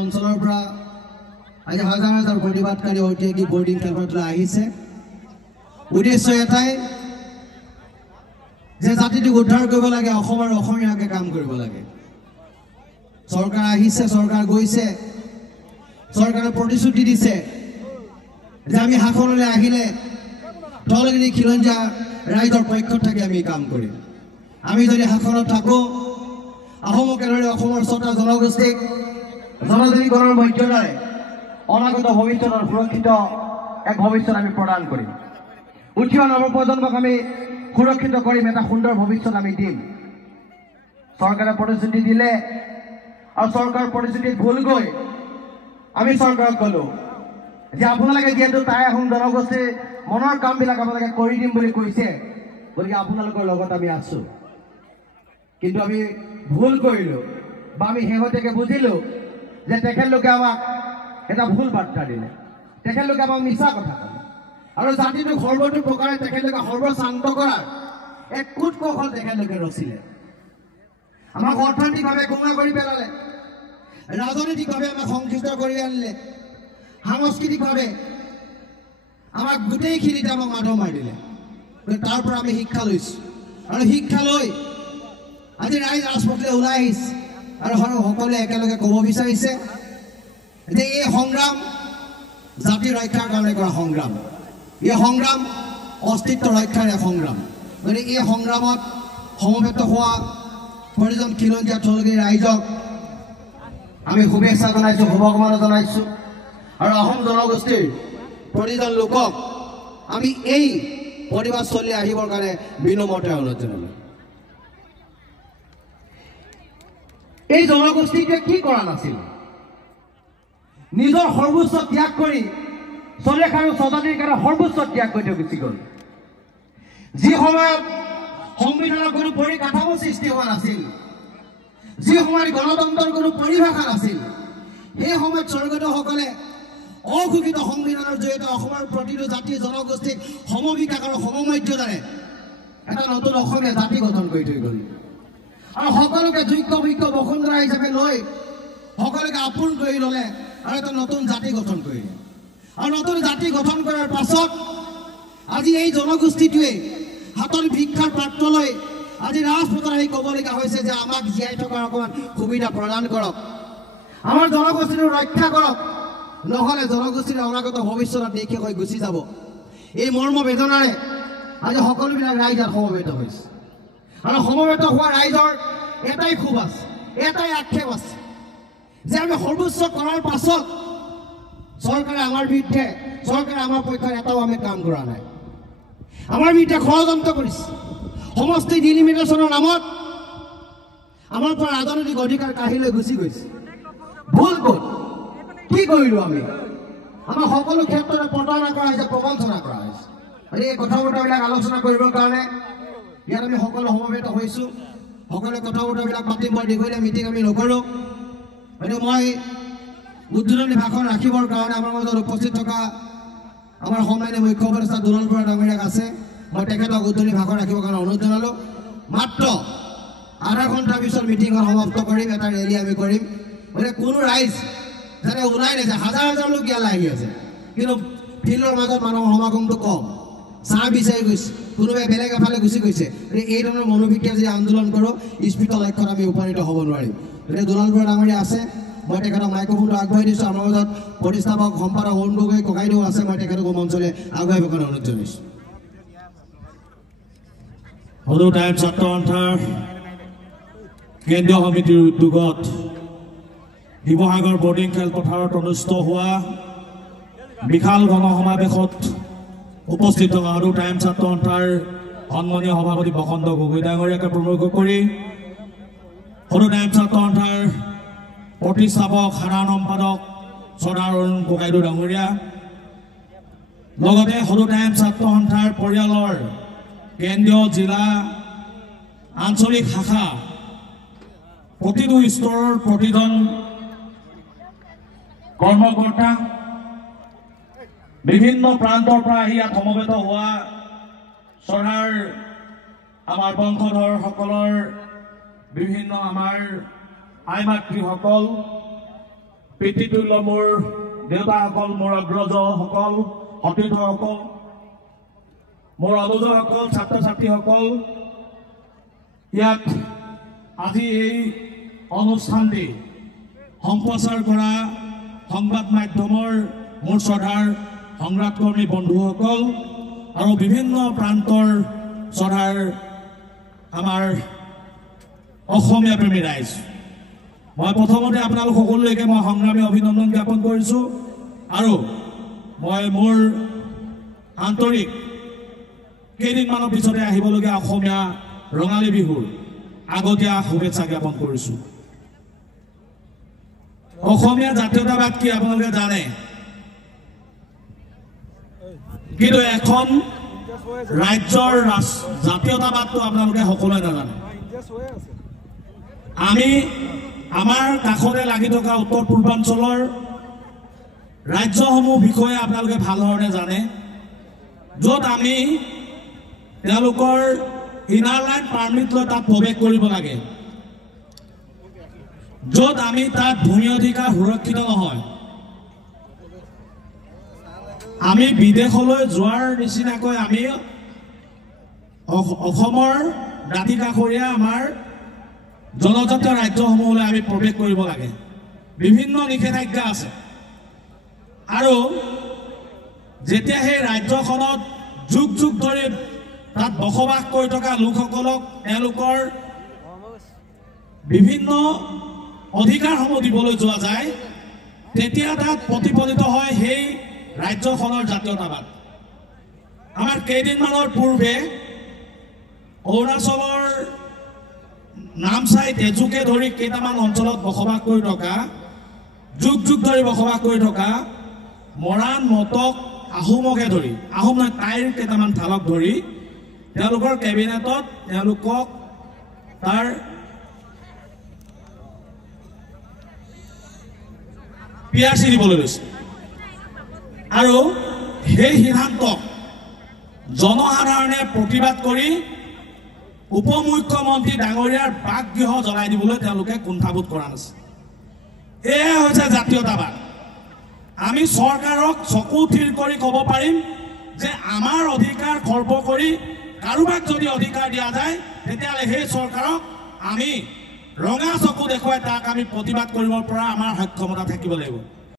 অঞ্চলৰ পৰা আজি হাজাৰ হাজাৰ প্ৰতিবাদকাৰী ঐতিহাসিক বৰ্ডিং কেম্পলৈ আহিছে উদ্দেশ্য এটাই যে জাতিটোক উদ্ধাৰ কৰিব লাগে অসমৰ অসমীয়াকে কাম কৰিব লাগে চৰকাৰ আহিছে চৰকাৰ গৈছে চৰকাৰে প্ৰতিশ্ৰুতি দিছে যে আমি শাসনলৈ আহিলে ধলগিৰি খিলঞ্জীয়া ৰাইজৰ পক্ষত থাকি আমি কাম কৰিম আমি যদি শাসনত থাকোঁ আহোমকে ধৰি অসমৰ ৬টা জনগোষ্ঠীক জনজাতিকৰণৰ মৰ্যাদাৰে অনাগত ভৱিষ্যতৰ সুৰক্ষিত এক ভৱিষ্যত আমি প্ৰদান কৰিম উঠি অহা নৱপ্ৰজন্মক আমি সুৰক্ষিত কৰিম এটা সুন্দৰ ভৱিষ্যত আমি দিম চৰকাৰে প্ৰতিশ্ৰুতি দিলে আৰু চৰকাৰ প্ৰতিশ্ৰুতিত ভুল গৈ আমি চৰকাৰক ক'লোঁ যে আপোনালোকে যিহেতু টাই আহোম জনগোষ্ঠীৰ মনৰ কামবিলাক আপোনালোকে কৰি দিম বুলি কৈছে গতিকে আপোনালোকৰ লগত আমি আছোঁ কিন্তু আমি ভুল কৰিলোঁ বা আমি শেহতীয়াকৈ বুজিলোঁ যে তেখেতলোকে আমাক এটা ভুল বাৰ্তা দিলে তেখেতলোকে আমাক মিছা কথা ক'লে আৰু জাতিটোক সৰ্বতো প্ৰকাৰে তেখেতলোকে সৰ্বশান্ত কৰাৰ এক কূট কৌশল তেখেতলোকে ৰচিলে আমাক অৰ্থনৈতিকভাৱে গুঙা কৰি পেলালে ৰাজনৈতিকভাৱে আমাক সংকুচিত কৰি আনিলে সাংস্কৃতিকভাৱে আমাক গোটেইখিনিতে আমাক মাধ মাৰি দিলে তাৰ পৰা আমি শিক্ষা লৈছোঁ আৰু শিক্ষা লৈ আজি ৰাইজ ৰাজপথলৈ ওলাই আহিছে আৰু সকলোৱে একেলগে ক'ব বিচাৰিছে যে এই সংগ্ৰাম জাতি ৰক্ষাৰ কাৰণে কৰা সংগ্ৰাম এই সংগ্ৰাম অস্তিত্ব ৰক্ষাৰ এক সংগ্ৰাম গতিকে এই সংগ্ৰামত সমবেত হোৱা প্ৰতিজন খিলঞ্জীয়া ধলগিৰি ৰাইজক আমি শুভেচ্ছা জনাইছোঁ শুভকামনা জনাইছোঁ আৰু আহোম জনগোষ্ঠীৰ প্ৰতিজন লোকক আমি এই প্ৰতিবাদ চলি আহিবৰ কাৰণে বিনম্ৰতাৰে অনুৰোধ জনালোঁ এই জনগোষ্ঠীটোৱে কি কৰা নাছিল নিজৰ সৰ্বোচ্চ ত্যাগ কৰি চলেখ আৰু স্বজাতিৰ কাৰণে সৰ্বোচ্চ ত্যাগ কৰি থৈ গুচি গ'ল যি সময়ত সংবিধানৰ কোনো পৰিকাঠামো সৃষ্টি হোৱা নাছিল যি সময়ত গণতন্ত্ৰৰ কোনো পৰিভাষা নাছিল সেই সময়ত স্বৰ্গদেউসকলে অঘোষিত সংবিধানৰ জৰিয়তে অসমৰ প্ৰতিটো জাতি জনগোষ্ঠীক সমবিকাশ আৰু সমমৰ্যাদাৰে এটা নতুন অসমীয়া জাতি গঠন কৰি থৈ গ'ল আৰু সকলোকে যোগ্য বিজ্ঞ বসুন্ধৰা হিচাপে লৈ সকলোকে আপোন কৰি ল'লে আৰু এটা নতুন জাতি গঠন কৰিলে আৰু নতুন জাতি গঠন কৰাৰ পাছত আজি এই জনগোষ্ঠীটোৱে হাতৰ ভিক্ষাৰ পাত্ৰ লৈ আজি ৰাজপথত আহি ক'বলগীয়া হৈছে যে আমাক জীয়াই থকাৰ অকণমান সুবিধা প্ৰদান কৰক আমাৰ জনগোষ্ঠীটো ৰক্ষা কৰক নহ'লে জনগোষ্ঠীৰ অনাগত ভৱিষ্যতত দেশে হৈ গুচি যাব এই মৰ্ম বেদনাৰে আজি সকলোবিলাক ৰাইজ সমবেত হৈছে আৰু সমবেত হোৱা ৰাইজৰ এটাই ক্ষোভ আছে এটাই আক্ষেপ আছে যে আমি সৰ্বোচ্চ কৰাৰ পাছত চৰকাৰে আমাৰ বিৰুদ্ধে চৰকাৰে আমাৰ পক্ষত এটাও আমি কাম কৰা নাই আমাৰ বিৰুদ্ধে ষড়যন্ত্ৰ কৰিছে সমষ্টি ডিলিমিটেশ্যনৰ নামত আমাৰ পৰা ৰাজনৈতিক অধিকাৰ কাঢ়ি লৈ গুচি গৈছে ভুল ক'ত কি কৰিলোঁ আমি আমাৰ সকলো ক্ষেত্ৰতে প্ৰতাৰণা কৰা হৈছে প্ৰবঞ্চনা কৰা হৈছে আৰু এই কথা বতৰাবিলাক আলোচনা কৰিবৰ কাৰণে ইয়াত আমি সকলো সমবেত হৈছোঁ সকলোৱে কথা বতৰাবিলাক পাতিম বৰ দীঘলীয়া মিটিং আমি নকৰোঁ গতিকে মই উদ্বোধনী ভাষণ ৰাখিবৰ কাৰণে আমাৰ মাজত উপস্থিত থকা আমাৰ সন্মানীয় মুখ্য উপদেষ্টা দুলাল বৰা ডাঙৰীয়াক আছে মই তেখেতক উদ্বোধনী ভাষণ ৰাখিবৰ কাৰণে অনুৰোধ জনালোঁ মাত্ৰ আধা ঘণ্টাৰ পিছত মিটিংখন সমাপ্ত কৰিম এটা ৰেলী আমি কৰিম গতিকে কোনো ৰাইজ যাতে ওলাই নাযায় হাজাৰ হাজাৰ লোক ইয়ালৈ আহি আছে কিন্তু ফিল্ডৰ মাজত মানুহৰ সমাগমটো কম চাহ বিচাৰি গৈছে কোনোবাই বেলেগ এফালে গুচি গৈছে এই ধৰণৰ মনোবিজ্ঞান যদি আন্দোলন কৰোঁ স্ফীত লক্ষ্যত আমি উপনীত হ'ব নোৱাৰিম গতিকে দুলাল বৰা ডাঙৰীয়া আছে মই তেখেতক মাইক্ৰফোনটো আগবঢ়াই দিছোঁ আমাৰ মাজত প্ৰতিষ্ঠাপক সম্পাদক অৰুণ গগৈ ককাইদেউ আছে মই তেখেতক মঞ্চলৈ আগবঢ়াবৰ কাৰণে অনুৰোধ জনাইছোঁ সদৌ টাইম ছাত্ৰ সন্থাৰ কেন্দ্ৰীয় সমিতিৰ উদ্যোগত শিৱসাগৰ বৰ্ডিং খেলপথাৰত অনুষ্ঠিত হোৱা বিশাল গণসমাৱেশত উপস্থিত থকা সদৌ টাইম ছাত্ৰ সন্থাৰ সন্মানীয় সভাপতি বসন্ত গগৈ ডাঙৰীয়াকে প্ৰমুখ কৰি সদৌ টাইম ছাত্ৰ সন্থাৰ প্ৰতিষ্ঠাপক সাধাৰণ সম্পাদক চৰ্দাৰ অৰুণ ককাইদেউ ডাঙৰীয়া লগতে সদৌ টাইম ছাত্ৰ সন্থাৰ পৰিয়ালৰ কেন্দ্ৰীয় জিলা আঞ্চলিক শাখা প্ৰতিটো স্তৰৰ প্ৰতিজন কৰ্মকৰ্তা বিভিন্ন প্ৰান্তৰ পৰা আহি ইয়াত সমবেত হোৱা চৰ্দাৰ আমাৰ বংশধৰসকলৰ বিভিন্ন আমাৰ আই মাতৃসকল পিতৃতুল্য মোৰ দেউতাসকল, মোৰ অগ্ৰজসকল, সতীৰ্থসকল, মোৰ অনুজসকল, ছাত্ৰ ছাত্ৰীসকল, ইয়াত আজি এই অনুষ্ঠানটি সম্প্ৰচাৰ কৰা সংবাদ মাধ্যমৰ মোৰ শ্ৰদ্ধাৰ সংগ্ৰামকৰ্মী বন্ধুসকল আৰু বিভিন্ন প্ৰান্তৰ শ্ৰদ্ধাৰ আমাৰ অসমীয়া প্ৰেমী ৰাইজ, মই প্ৰথমতে আপোনালোক সকলোলৈকে মই সংগ্ৰামী অভিনন্দন জ্ঞাপন কৰিছোঁ আৰু মই মোৰ আন্তৰিক কেইদিনমানৰ পিছতে আহিবলগীয়া অসমীয়া ৰঙালী বিহুৰ আগতীয়া শুভেচ্ছা জ্ঞাপন কৰিছোঁ। অসমীয়া জাতীয়তাবাদ কি আপোনালোকে জানে, কিন্তু এখন ৰাজ্যৰ জাতীয়তাবাদটো আপোনালোকে সকলোৱে নাজানে। আমি আমাৰ কাষতে লাগি থকা উত্তৰ পূৰ্বাঞ্চলৰ ৰাজ্যসমূহ বিষয়ে আপোনালোকে ভাল ধৰণে জানে, য'ত আমি তেওঁলোকৰ ইনাৰ লাইন পাৰ্মিট লৈ তাত প্ৰৱেশ কৰিব লাগে, য'ত আমি তাত ভূমি অধিকাৰ সুৰক্ষিত নহয়। আমি বিদেশলৈ যোৱাৰ নিচিনাকৈ আমি অসমৰ দাঁতি কাষৰীয়া আমাৰ জনজাতীয় ৰাজ্যসমূহলৈ আমি প্ৰৱেশ কৰিব লাগে। বিভিন্ন নিষেধাজ্ঞা আছে আৰু যেতিয়া সেই ৰাজ্যখনত যুগ যুগ ধৰি তাত বসবাস কৰি থকা লোকসকলক তেওঁলোকৰ বিভিন্ন অধিকাৰসমূহ দিবলৈ যোৱা যায়, তেতিয়া তাত প্ৰতিফলিত হয় সেই ৰাজ্যখনৰ জাতীয়তাবাদ। আমাৰ কেইদিনমানৰ পূৰ্বে অৰুণাচলৰ নামচাই তেজুকে ধৰি কেইটামান অঞ্চলত বসবাস কৰি থকা, যুগ যুগ ধৰি বসবাস কৰি থকা মৰাণ, মটক, আহোমকে ধৰি, আহোম নহয় টাইৰ কেইটামান ঠালক ধৰি তেওঁলোকৰ কেবিনেটত তেওঁলোকক তাৰ PRC দিবলৈ লৈছে আৰু সেই সিদ্ধান্তক জনসাধাৰণে প্ৰতিবাদ কৰি উপ মুখ্যমন্ত্ৰী ডাঙৰীয়াৰ বাসগৃহ জ্বলাই দিবলৈ তেওঁলোকে কুণ্ঠাবোধ কৰা নাছিল। এয়াই হৈছে জাতীয়তাবাদ। আমি চৰকাৰক চকু থিৰ কৰি ক'ব পাৰিম যে আমাৰ অধিকাৰ খৰ্ব কৰি কাৰোবাক যদি অধিকাৰ দিয়া যায়, তেতিয়াহ'লে সেই চৰকাৰক আমি ৰঙা চকু দেখুৱাই তাক আমি প্ৰতিবাদ কৰিব পৰা আমাৰ সক্ষমতা থাকিব লাগিব।